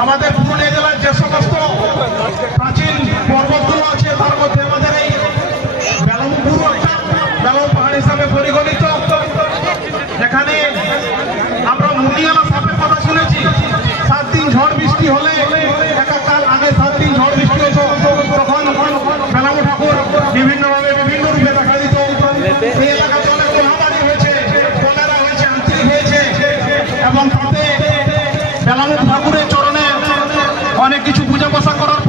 আমাদের পুরুলিয়া জেলার যে সমস্ত প্রাচীন পর্বতগুলো আছে তার মধ্যে আমাদের এই বেলমপুর একটা বেলম পাহাড় হিসাবে পরিগণিত, যেখানে আমরা মুনিয়ালা সাপের কথা শুনেছি। 7 দিন ঝড় বৃষ্টি হলে একাকাল আগে 7 দিন ঝড় বৃষ্টি হতো, তখন বেলামু ঠাকুর বিভিন্নভাবে বিভিন্ন রূপে দেখা দিত। এই এলাকাতে অনেক মহামারী হয়েছে, কলেরা হয়েছে, আন্তরিক হয়েছে, এবং তাতে বেলামু ঠাকুরের চরণে অনেক কিছু পূজা পাশা করার